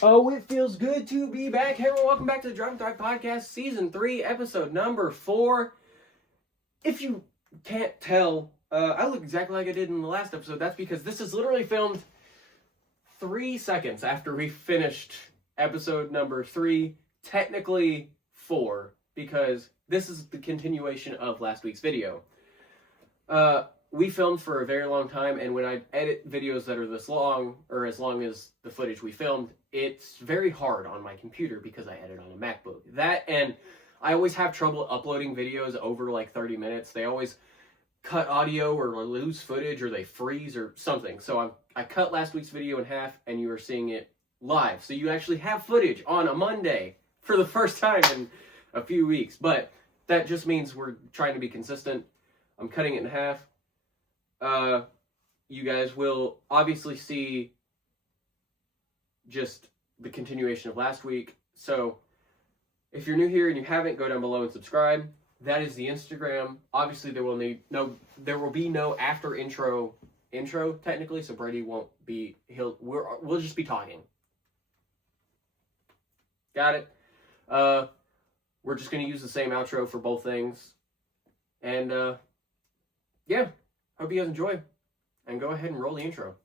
Oh, it feels good to be back. Hey, everyone, welcome back to the Drive and Thrive Podcast, Season 3, Episode number 4. If you can't tell, I look exactly like I did in the last episode. That's because this is literally filmed 3 seconds after we finished episode number 3, technically 4, because this is the continuation of last week's video. We filmed for a very long time, and when I edit videos that are this long, or as long as the footage we filmed, it's very hard on my computer because I edit on a MacBook. That, and I always have trouble uploading videos over like 30 minutes. They always cut audio or lose footage or they freeze or something. So I cut last week's video in half, and you are seeing it live. So you actually have footage on a Monday for the first time in a few weeks. But that just means we're trying to be consistent. I'm cutting it in half. You guys will obviously see just the continuation of last week. So if you're new here and you haven't, go down below and subscribe. That is the Instagram. Obviously there will be no after intro technically, so Brady won't be, we'll just be talking. Got it. We're just going to use the same outro for both things. And yeah. Hope you guys enjoy, and go ahead and roll the intro.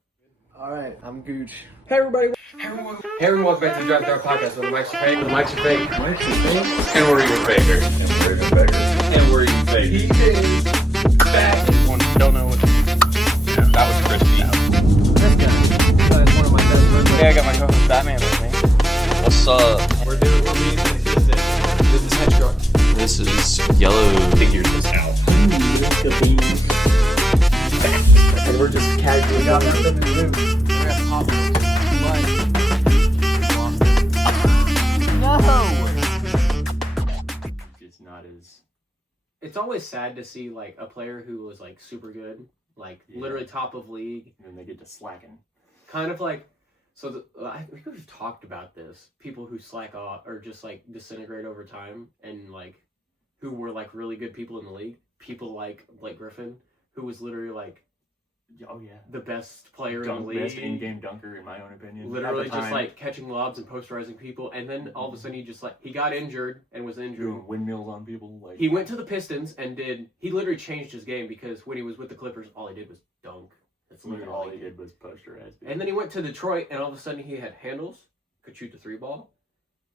Alright, I'm Gooch. Hey everybody! Hey everyone, welcome back to the Drive and Thrive Podcast, where the mics are fake. The mics are fake. Mics are fake. And we're even faker. And we're even faker. And we're even faker. He is back. One don't know what. Yeah, that was crispy. This guy is one of my best friends. Hey, I got my co-host Batman with me. What's up? We're being consistent. This is Hedgehog. This is Yellow Figures out. And we're just casually got nothing to do. We're gonna pop it. It's not as. It's always sad to see like a player who was like super good, like literally top of league, And they get to slacking. kind of like. So I think we've talked about this. People who slack off or just like disintegrate over time, and like who were like really good people in the league. People like Blake Griffin, who was literally like. Oh yeah. The best player in the league. Best in-game dunker, in my own opinion. Literally just like catching lobs and posterizing people, and then all of a sudden he got injured and was injured. doing windmills on people. Like He went to the Pistons and he literally changed his game, because when he was with the Clippers, all he did was dunk. That's literally all he did was posterize people. And then he went to Detroit, and all of a sudden he had handles, could shoot the 3-ball,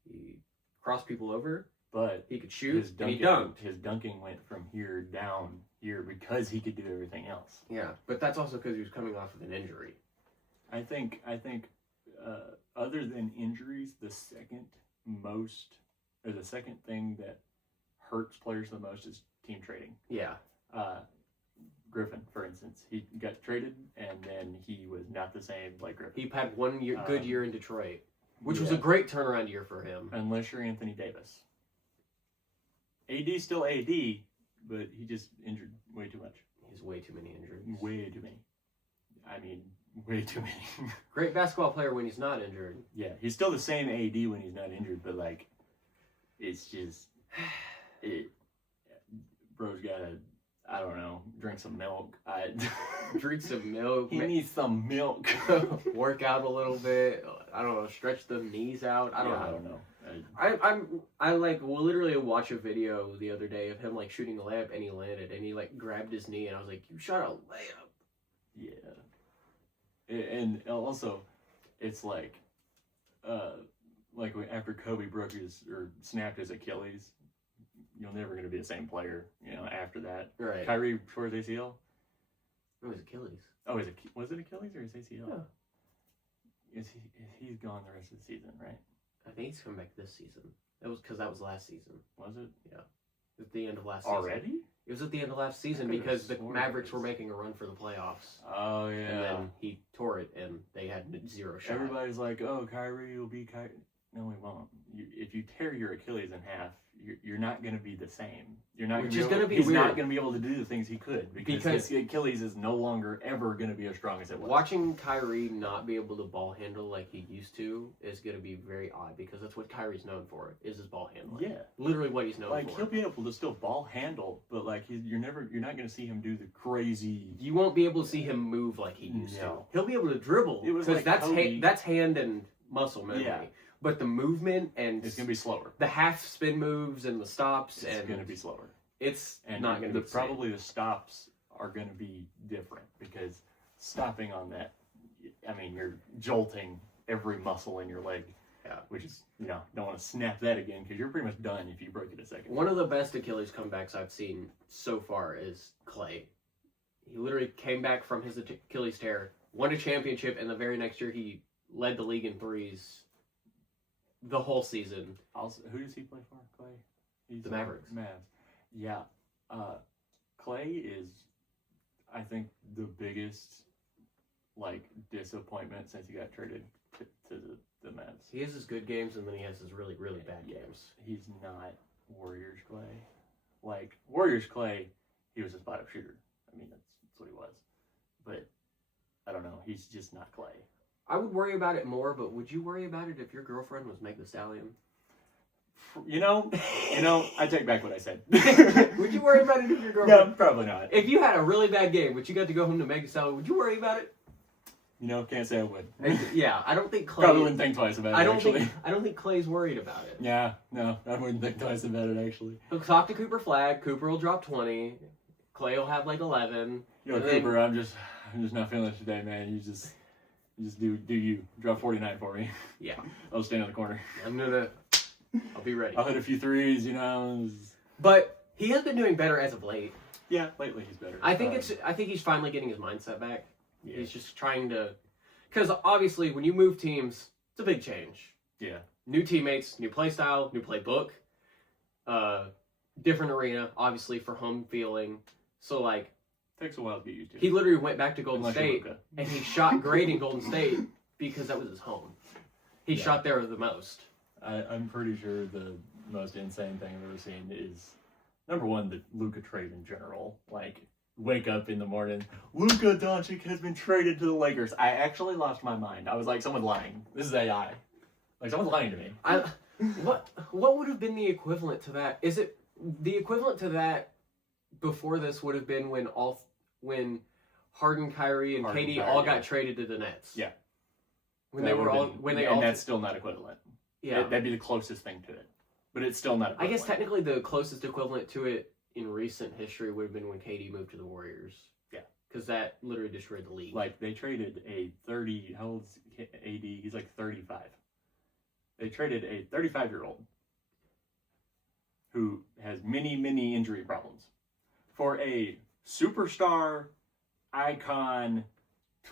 he crossed people over, But he could shoot, and he dunked. His dunking went from here down here because he could do everything else. Yeah, but that's also because he was coming off of an injury. I think other than injuries, the second thing that hurts players the most is team trading. Yeah. Griffin, for instance, he got traded and then he was not the same like Griffin. He had one good year in Detroit, which was a great turnaround year for him. Unless you're Anthony Davis. AD's still AD, but he just injured way too much. He has way too many injuries. Way too many. I mean, way too many. Great basketball player when he's not injured. Yeah, he's still the same AD when he's not injured, but like, it's just, bro's gotta, I don't know, drink some milk. Drink some milk. He needs some milk. Work out a little bit. I don't know. Stretch the knees out. I don't know. I will literally watch a video the other day of him like shooting a layup, and he landed, and he like grabbed his knee, and I was like, "You shot a layup." Yeah. And also, it's like after Kobe snapped his Achilles, you're never going to be the same player, after that. Right. Kyrie tore his ACL? It was Achilles. Oh, was it Achilles or his ACL? Yeah. He's gone the rest of the season, right? I think he's coming back this season. That was because that was last season. Was it? Yeah. At the end of last season. Already? It was at the end of last season because the Mavericks were making a run for the playoffs. Oh, yeah. And then he tore it, and they had 0 shot. Everybody's like, oh, Kyrie will be Kyrie. No, he won't. If you tear your Achilles in half, you're not going to be the same. You're not. He's not going to be able to do the things he could because his Achilles is no longer ever going to be as strong as it was. Watching Kyrie not be able to ball handle like he used to is going to be very odd, because that's what Kyrie's known for, is his ball handling. Yeah, literally what he's known for. He'll be able to still ball handle, but you're not going to see him do the crazy. You won't be able to see him move like he used to. He'll be able to dribble, because that's hand and muscle memory. Yeah. But the movement and it's gonna be slower. The half spin moves and the stops It's gonna be slower. It's and not gonna be probably the stops are gonna be different because stopping on that, I mean, you're jolting every muscle in your leg. Yeah. Which is, don't want to snap that again because you're pretty much done if you break it a second. One of the best Achilles comebacks I've seen so far is Clay. He literally came back from his Achilles tear, won a championship, and the very next year he led the league in threes the whole season. Also, who does he play for? Clay? He's the Mavericks. Mavs. Yeah. Clay is, I think, the biggest disappointment since he got traded to the Mavs. He has his good games and then he has his really, really bad games. He's not Warriors Clay. Warriors Clay, he was a spot-up shooter. I mean, that's what he was. But, I don't know. He's just not Clay. I would worry about it more, but would you worry about it if your girlfriend was Meg Thee Stallion? I take back what I said. Would you worry about it if your girlfriend... No, probably not. If you had a really bad game, but you got to go home to Meg Thee Stallion, would you worry about it? Can't say I would. Yeah, I don't think Clay... Probably wouldn't think twice about it, I don't think Clay's worried about it. Yeah, no, I wouldn't think twice about it, actually. He'll talk to Cooper Flagg. Cooper will drop 20. Clay will have 11. Cooper, I'm just not feeling it today, man. You just do you. Drop 49 for me. Yeah. I'll stand in the corner. I'll be ready. I'll hit a few threes, But he has been doing better as of late. Yeah, lately he's better. I think he's finally getting his mindset back. Yeah. He's just trying to, because obviously when you move teams, it's a big change. Yeah. New teammates, new play style, new playbook, different arena, obviously for home feeling. So takes a while to get used to. He literally went back to Golden State and he shot great in Golden State because that was his home. He shot there the most. I'm pretty sure the most insane thing I've ever seen is, number one, the Luka trade in general. Wake up in the morning, Luka Doncic has been traded to the Lakers. I actually lost my mind. I was like, someone's lying. This is AI. Someone's lying to me. What would have been the equivalent to that? Is it the equivalent to that before this would have been when Harden, Kyrie, and KD all got traded to the Nets? Yeah. And that's still not equivalent. Yeah. That'd be the closest thing to it. But it's still not equivalent. I guess technically the closest equivalent to it in recent history would have been when KD moved to the Warriors. Yeah. Because that literally destroyed the league. They traded a 30, how old's AD? He's 35. They traded a 35-year-old who has many, many injury problems for a superstar, icon,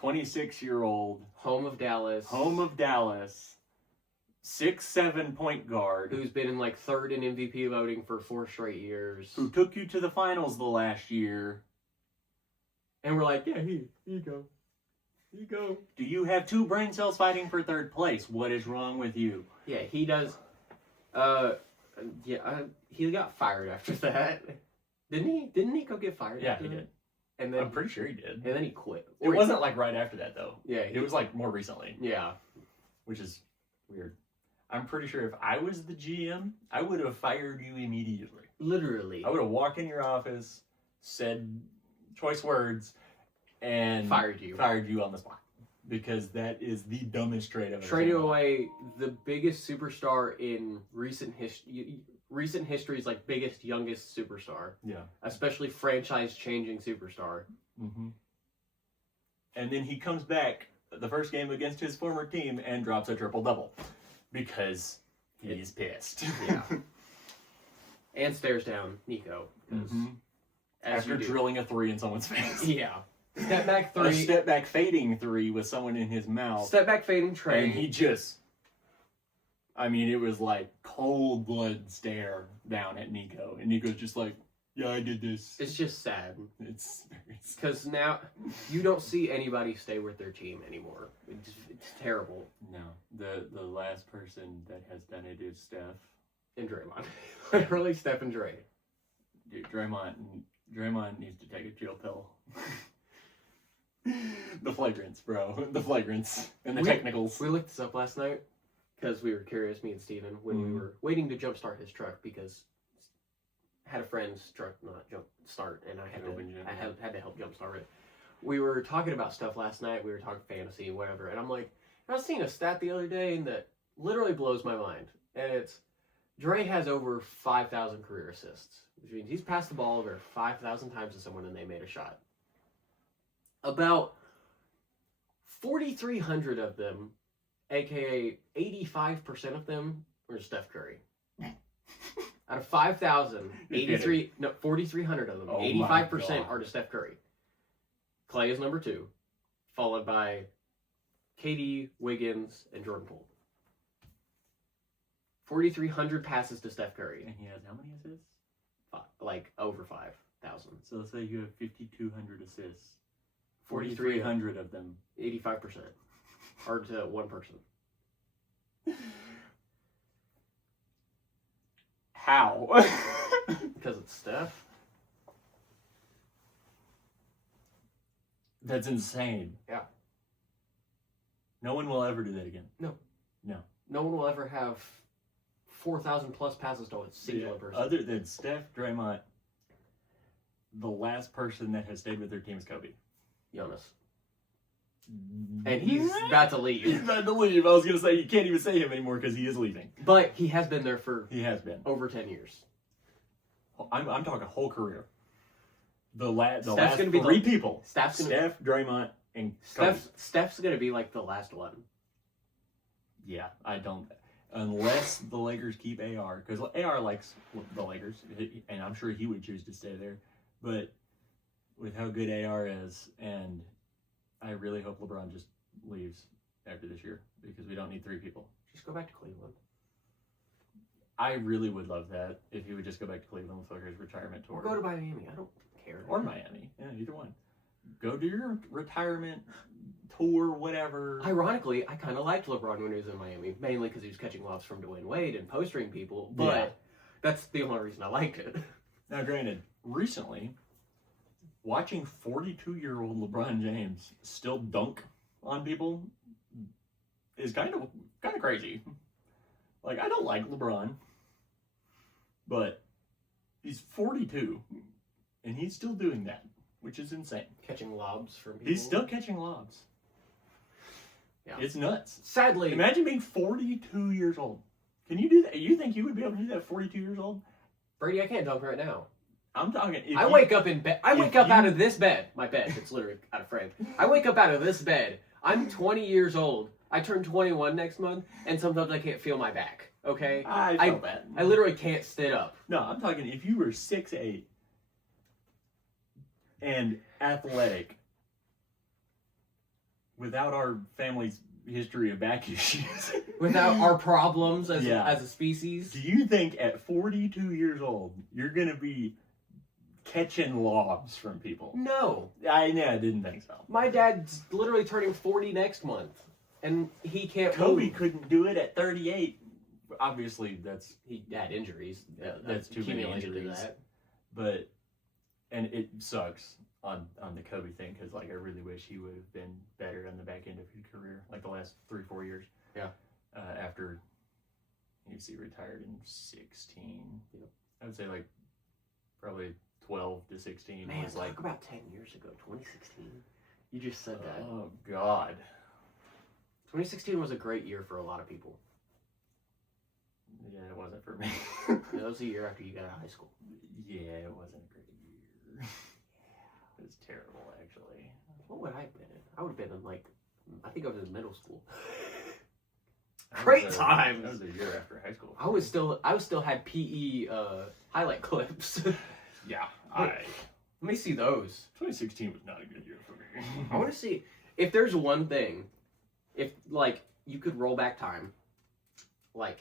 26-year-old. Home of Dallas. 6'7" point guard. Who's been in third in MVP voting for 4 straight years. Who took you to the finals the last year. And we're like, yeah, here you go. Here you go. Do you have 2 brain cells fighting for third place? What is wrong with you? Yeah, he does. He got fired after that. Didn't he? Didn't Nico get fired after that? Yeah, he did. And then, I'm pretty sure he did. And then he quit. It wasn't right after that, though. Yeah. It was more recently. Yeah. Which is weird. I'm pretty sure if I was the GM, I would have fired you immediately. Literally. I would have walked in your office, said choice words, and fired you on the spot. Because that is the dumbest trade I've ever seen. Traded away the biggest superstar in recent history. Recent history's biggest, youngest superstar. Yeah. Especially franchise-changing superstar. Mm-hmm. And then he comes back the first game against his former team and drops a triple-double. Because he's pissed. Yeah. And stares down Nico. Mm-hmm. After drilling a 3 in someone's face. Yeah. Step back 3. A step back fading 3 with someone in his mouth. Step back fading trade. And he just... it was cold blood stare down at Nico. And Nico's just yeah, I did this. It's just sad. It's because now you don't see anybody stay with their team anymore. It's terrible. No, the last person that has done it is Steph and Draymond. Literally, Steph and Dre. Dude, Draymond needs to take a chill pill. The flagrants, bro. The flagrants and the technicals. We looked this up last night because we were curious, me and Steven, when we were waiting to jumpstart his truck because I had a friend's truck not jump start, and I had to help jumpstart it. We were talking about stuff last night. We were talking fantasy and whatever, and I'm like, I was seeing a stat the other day that literally blows my mind. And it's, Dre has over 5,000 career assists, which means he's passed the ball over 5,000 times to someone and they made a shot. About 4,300 of them, aka 85% of them, were Steph Curry. Out of 5,000, 4,300 of them, 85% are to Steph Curry. Clay is number 2, followed by KD, Wiggins, and Jordan Poole. 4,300 passes to Steph Curry. And he has how many assists? Like over 5,000. So let's say you have 5,200 assists. 4,300 of them. 85% are to one person. How? Because it's Steph. That's insane. Yeah. No one will ever do that again. No. No. No one will ever have 4,000 plus passes to a singular person. Other than Steph, Draymond, the last person that has stayed with their team is Kobe. Giannis. And he's about to leave. He's about to leave. I was going to say, you can't even say him anymore because he is leaving. But he has been there for... He has been. Over 10 years. I'm talking whole career. The last gonna be three people. Steph, Draymond, and Kobe. Steph's going to be like the last one. Yeah, I don't... Unless the Lakers keep AR. Because AR likes the Lakers. And I'm sure he would choose to stay there. But with how good AR is, and I really hope LeBron just leaves after this year. Because we don't need 3 people. Just go back to Cleveland. I really would love that if he would just go back to Cleveland with his retirement tour. Or go to Miami. I don't care. Or Miami. Yeah, either one. Go do your retirement tour, whatever. Ironically, I kind of liked LeBron when he was in Miami, mainly because he was catching lobs from Dwayne Wade and postering people, but that's the only reason I liked it. Now, granted, recently, watching 42-year-old LeBron James still dunk on people is kind of crazy. Like, I don't like LeBron, but he's 42, and he's still doing that, which is insane. Catching lobs from people. He's still catching lobs. Yeah. It's nuts. Sadly. Imagine being 42 years old. Can you do that? You think you would be able to do that at 42 years old? Brady, I can't dunk right now. I'm talking... I wake up in bed. I wake up out of this bed. My bed. It's literally out of frame. I wake up out of this bed. I'm 20 years old. I turn 21 next month, and sometimes I can't feel my back. Okay? I feel bad. I literally can't stand up. No, I'm talking if you were 6'8", and athletic, without our family's history of back issues, without our problems as a species, do you think at 42 years old you're gonna be catching lobs from people? No. I didn't think so. My dad's literally turning 40 next month, and he can't Kobe move. couldn't do it at 38. Obviously, he had injuries. That's too many injuries. But and it sucks on the Kobe thing because like I really wish he would have been better on the back end of his career, like the last 3-4 years. Yeah. After he retired in 16. Yep. I would say like probably 12 to 16 Man, was like talk about 10 years ago, 2016. You just said that. Oh God. 2016 was a great year for a lot of people. Yeah, it wasn't for me. That was the year after you got out of high school. Yeah, it wasn't a great year. It was terrible, actually. What would I have been in? I would have been in I think I was in middle school. Great times. That was a year after high school. I was still had PE highlight clips. Yeah, let me see those. 2016 was not a good year for me. I want to see if there's one thing, if you could roll back time,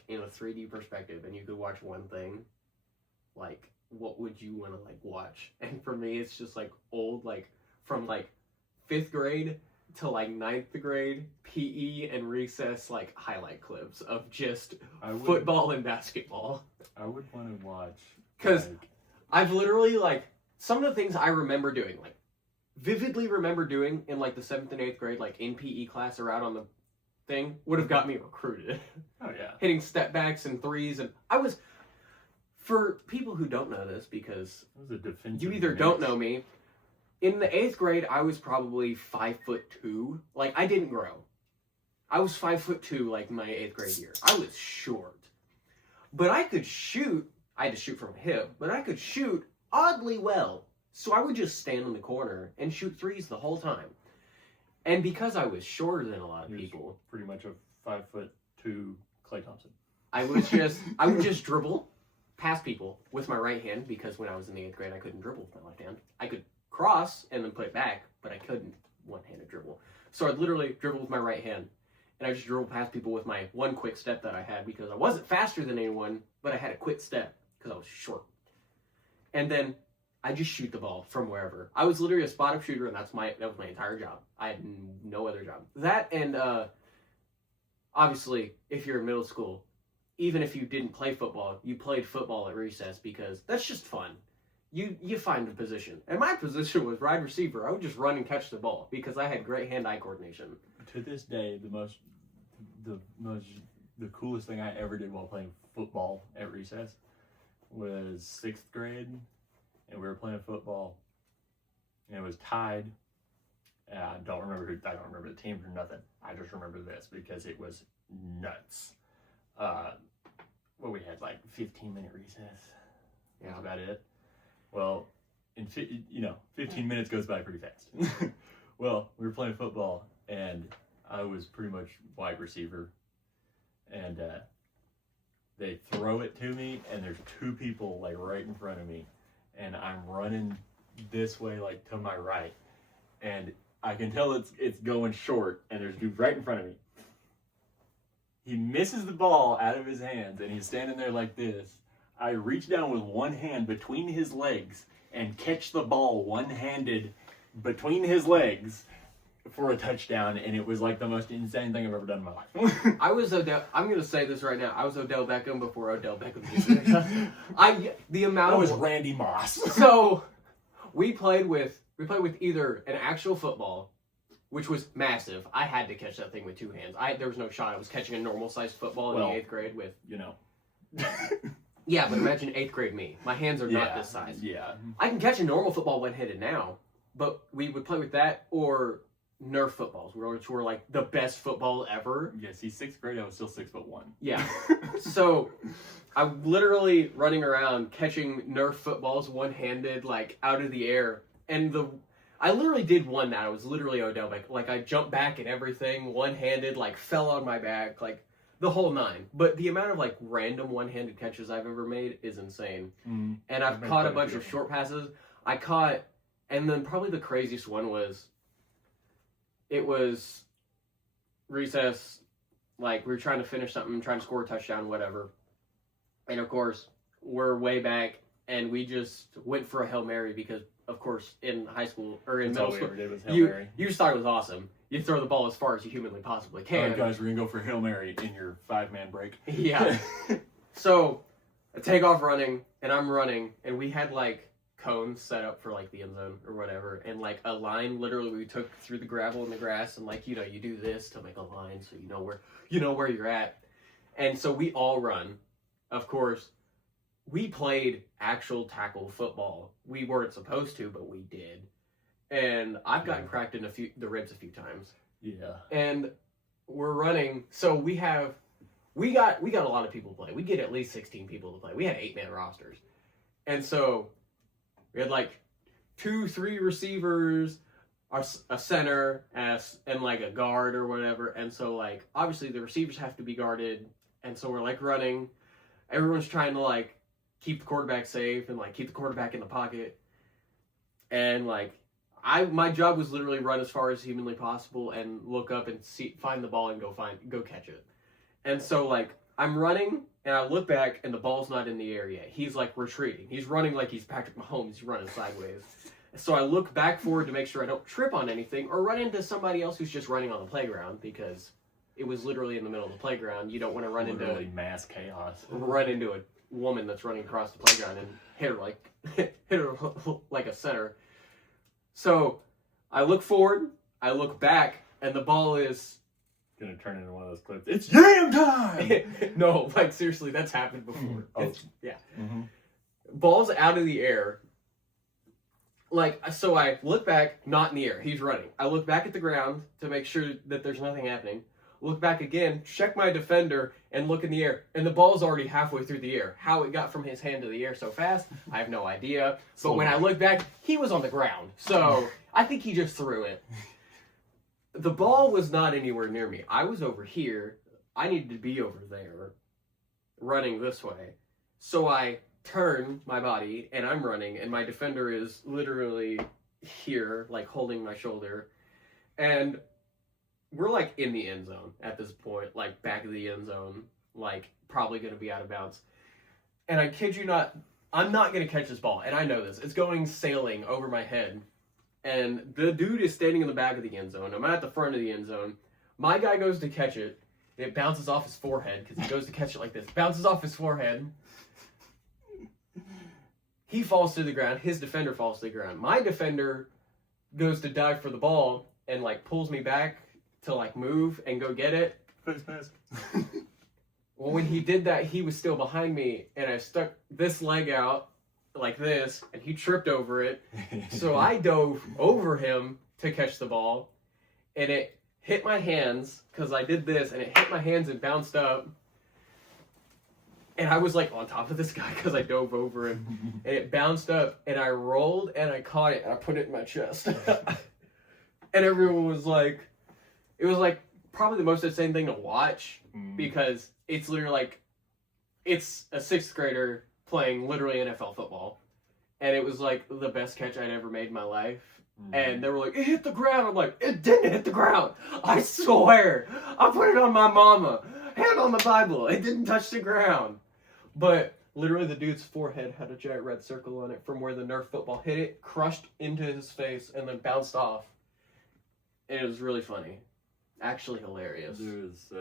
in a 3D perspective, and you could watch one thing, what would you want to watch? And for me, it's just old, from 5th grade to 9th grade PE and recess highlight clips of just football and basketball. I would want to watch because I've literally some of the things I remember doing, vividly remember doing in the 7th and 8th grade, in PE class or out on the thing, would have got me recruited. Oh yeah, hitting step backs and threes, and I was. For people who don't know this, because you either don't know me, in the 8th grade, I was probably 5'2". I didn't grow. I was 5'2", like my 8th grade year. I was short. But I could shoot. I had to shoot from a hip, but I could shoot oddly well. So I would just stand in the corner and shoot threes the whole time. And because I was shorter than a lot of people, pretty much a 5'2" Klay Thompson. I would just dribble past people with my right hand, because when I was in the 8th grade, I couldn't dribble with my left hand. I could cross and then put it back, but I couldn't one-handed dribble. So I'd literally dribble with my right hand, and I just dribble past people with my one quick step that I had, because I wasn't faster than anyone, but I had a quick step because I was short. And then I just shoot the ball from wherever. I was literally a spot-up shooter, and that was my entire job. I had no other job. That, and obviously, if you're in middle school, even if you didn't play football, you played football at recess, because that's just fun. You find a position. And my position was wide receiver. I would just run and catch the ball because I had great hand-eye coordination. To this day, the coolest thing I ever did while playing football at recess was 6th grade, and we were playing football, and it was tied. I don't remember the team or nothing. I just remember this because it was nuts. We had like 15-minute recess. Yeah. That's about it. Well, 15 minutes goes by pretty fast. Well, we were playing football, and I was pretty much wide receiver, and they throw it to me, and there's 2 people like right in front of me, and I'm running this way, like to my right, and I can tell it's going short, and there's a dude right in front of me. He misses the ball out of his hands, and he's standing there like this. I reach down with one hand between his legs and catch the ball one-handed between his legs for a touchdown, and it was like the most insane thing I've ever done in my life. I'm going to say this right now. I was Odell Beckham before Odell Beckham was Randy Moss. So we played with either an actual football, which was massive. I had to catch that thing with 2 hands. There was no shot. I was catching a normal-sized football in the 8th grade with... Yeah, but imagine 8th grade me. My hands are not this size. Yeah. I can catch a normal football one-handed now, but we would play with that or Nerf footballs, which were like the best football ever. Yeah, see, 6th grade, I was still 6'1". Yeah. So I'm literally running around catching Nerf footballs one-handed, like out of the air. And I literally did one that. I was literally Odell Beckham. Like, I jumped back and everything, one-handed, like fell on my back, like the whole 9. But the amount of like random one-handed catches I've ever made is insane. Mm. And I've caught a bunch of short passes. And then probably the craziest one was, it was recess, like we were trying to finish something, trying to score a touchdown, whatever. And of course, we're way back, and we just went for a Hail Mary because, of course, in high school, or in middle school, you just thought it was awesome. You throw the ball as far as you humanly possibly can. All right, guys, we're going to go for Hail Mary in your 5-man break. Yeah. So, I take off running, and I'm running, and we had, like, cones set up for, like, the end zone or whatever, and, like, a line literally we took through the gravel and the grass, and, like, you do this to make a line so you know where you're at. And so we all run. Of course, we played actual tackle football. We weren't supposed to, but we did. And I've gotten cracked in the ribs a few times. Yeah. And we're running, so we got a lot of people to play. We get at least 16 people to play. We had 8-man rosters. And so we had like 2-3 receivers, a center, and like a guard or whatever. And so like obviously the receivers have to be guarded. And so we're like running. Everyone's trying to like keep the quarterback safe and like keep the quarterback in the pocket. And like my job was literally run as far as humanly possible and look up and find the ball and go catch it. And so like I'm running and I look back and the ball's not in the air yet. He's like retreating. He's running like he's Patrick Mahomes. He's running sideways. So I look back forward to make sure I don't trip on anything or run into somebody else who's just running on the playground, because it was literally in the middle of the playground. You don't want to run into mass chaos. Run into a woman that's running across the playground and hit her like a center. So I look forward, I look back, and the ball is gonna turn into one of those clips. It's yam time! No, like seriously, that's happened before. Yeah. Mm-hmm. Ball's out of the air. Like, so I look back, not in the air. He's running. I look back at the ground to make sure that there's nothing happening. look back again, check my defender, and look in the air. And the ball's already halfway through the air. How it got from his hand to the air so fast, I have no idea. But when I look back, he was on the ground. So I think he just threw it. The ball was not anywhere near me. I was over here. I needed to be over there, running this way. So I turn my body, and I'm running, and my defender is literally here, like holding my shoulder. And we're like in the end zone at this point, like back of the end zone, like probably going to be out of bounds. And I kid you not, I'm not going to catch this ball. And I know this. It's going sailing over my head. And the dude is standing in the back of the end zone. I'm at the front of the end zone. My guy goes to catch it. It bounces off his forehead because he goes to catch it like this. Bounces off his forehead. He falls to the ground. His defender falls to the ground. My defender goes to dive for the ball and like pulls me back to like move and go get it. Face mask. Well, when he did that, he was still behind me, and I stuck this leg out like this, and he tripped over it. So I dove over him to catch the ball, and it hit my hands because I did this, and it hit my hands and bounced up. And I was like on top of this guy because I dove over him, and it bounced up, and I rolled, and I caught it, and I put it in my chest. And everyone was like, it was like probably the most insane thing to watch because it's literally like, it's a 6th grader playing literally NFL football. And it was like the best catch I'd ever made in my life. And they were like, it hit the ground. I'm like, it didn't hit the ground. I swear. I put it on my mama. Hand on the Bible. It didn't touch the ground. But literally the dude's forehead had a giant red circle on it from where the Nerf football hit it, crushed into his face, and then bounced off. And it was really funny. Actually hilarious. There was,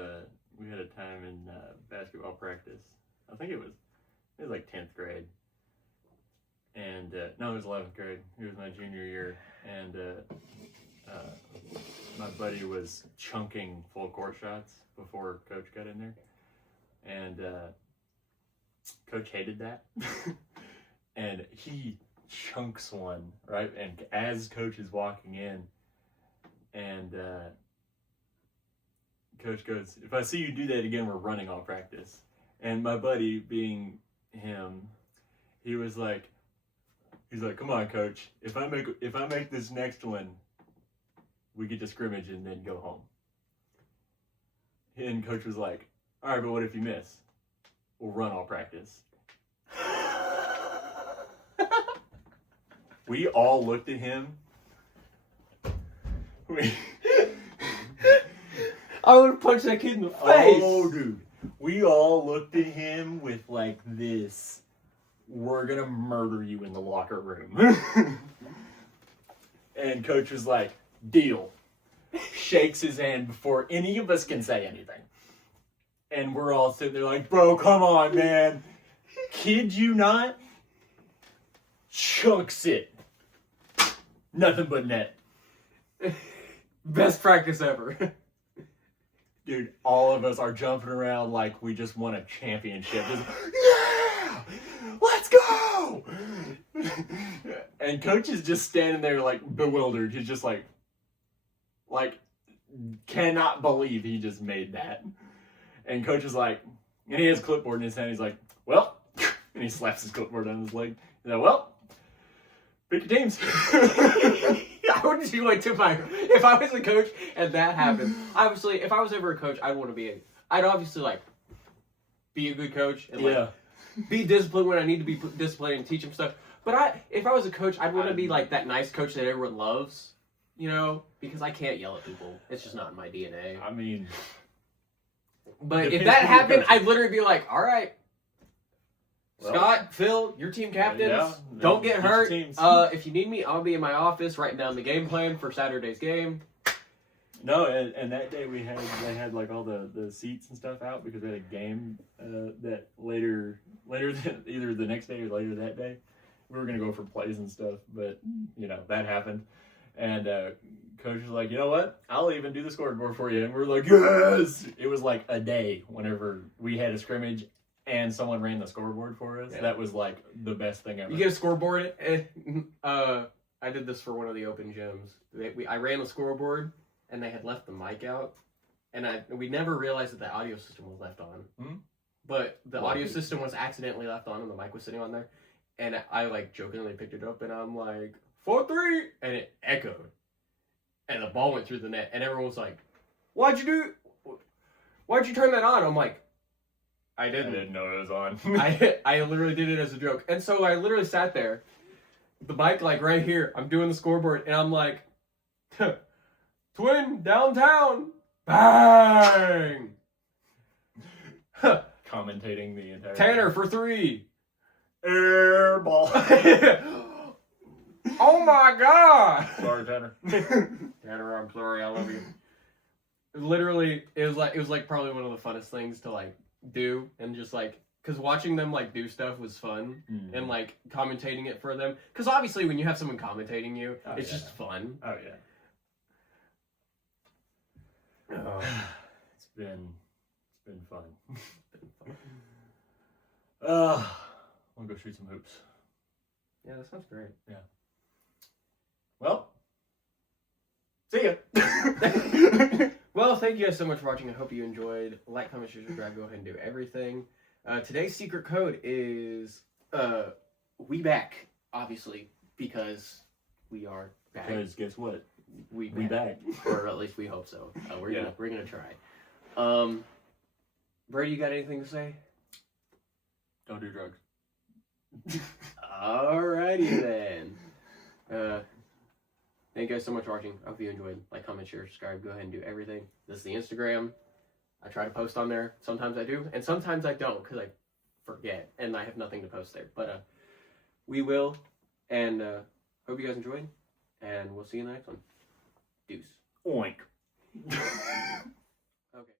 we had a time in basketball practice. I think it was like 10th grade. And, no, it was 11th grade. It was my junior year. And my buddy was chunking full court shots before Coach got in there. And Coach hated that. And he chunks one, right? And as Coach is walking in, and Coach goes, if I see you do that again, we're running all practice. And my buddy, being him, he was like, he's like, come on, Coach. If I make this next one, we get to scrimmage and then go home. And Coach was like, all right, but what if you miss? We'll run all practice. We all looked at him. I would have punched that kid in the face. Oh, dude. We all looked at him with like this, we're gonna murder you in the locker room. And Coach was like, deal. Shakes his hand before any of us can say anything. And we're all sitting there like, bro, come on, man. Kid you not? Chunks it. Nothing but net. Best practice ever. Dude, all of us are jumping around like we just won a championship. Just, yeah! Let's go! And Coach is just standing there like bewildered. He's just like cannot believe he just made that. And Coach is like, and he has a clipboard in his hand. He's like, well, and he slaps his clipboard on his leg. He's like, well, pick your teams. I would do it to my, if I was a coach and that happened. Obviously, if I was ever a coach, I'd want to be I'd obviously like be a good coach and like be disciplined when I need to be disciplined and teach them stuff. But if I was a coach, I'd want to be like that nice coach that everyone loves, you know, because I can't yell at people. It's just not in my DNA. I mean, but if that happened, I'd literally be like, all right, Scott, Phil, your team captains, don't get hurt. If you need me, I'll be in my office writing down the game plan for Saturday's game. No, and that day they had like all the seats and stuff out because they had a game that later either the next day or later that day. We were going to go for plays and stuff, but, you know, that happened. And Coach was like, you know what? I'll even do the scoreboard for you. And we were like, yes! It was like a day whenever we had a scrimmage and someone ran the scoreboard for us. Yeah. That was like the best thing ever. You get a scoreboard. I did this for one of the open gyms. I ran the scoreboard and they had left the mic out. and we never realized that the audio system was left on. Hmm? But the audio system was accidentally left on, and the mic was sitting on there. And I like jokingly picked it up, and I'm like 4-3, and it echoed, and the ball went through the net, and everyone was like, "Why'd you turn that on?" I'm like, I didn't know it was on. I literally did it as a joke. And so I literally sat there, the mic like right here. I'm doing the scoreboard, and I'm like, Twin downtown, bang. Commentating the entire Tanner for 3. air ball. Oh my god. Sorry, Tanner. Tanner, I'm sorry. I love you. Literally, it was like probably one of the funnest things to like do, and just like, because watching them like do stuff was fun, and like commentating it for them, because obviously when you have someone commentating you, it's just fun. Oh yeah. It's been fun. We'll go shoot some hoops. Yeah, that sounds great. Yeah. Well, see ya. Well, thank you guys so much for watching. I hope you enjoyed. Like, comment, share, subscribe. Go ahead and do everything. Today's secret code is we back, obviously, because we are back. Because guess what? We back. Or at least we hope so. We're gonna try. Brady, you got anything to say? Don't do drugs. Alrighty then. Thank you guys so much for watching. I hope you enjoyed. Like, comment, share, subscribe. Go ahead and do everything. This is the Instagram. I try to post on there. Sometimes I do, and sometimes I don't because I forget and I have nothing to post there. But we will, and hope you guys enjoyed, and we'll see you in the next one. Deuce. Oink. Okay.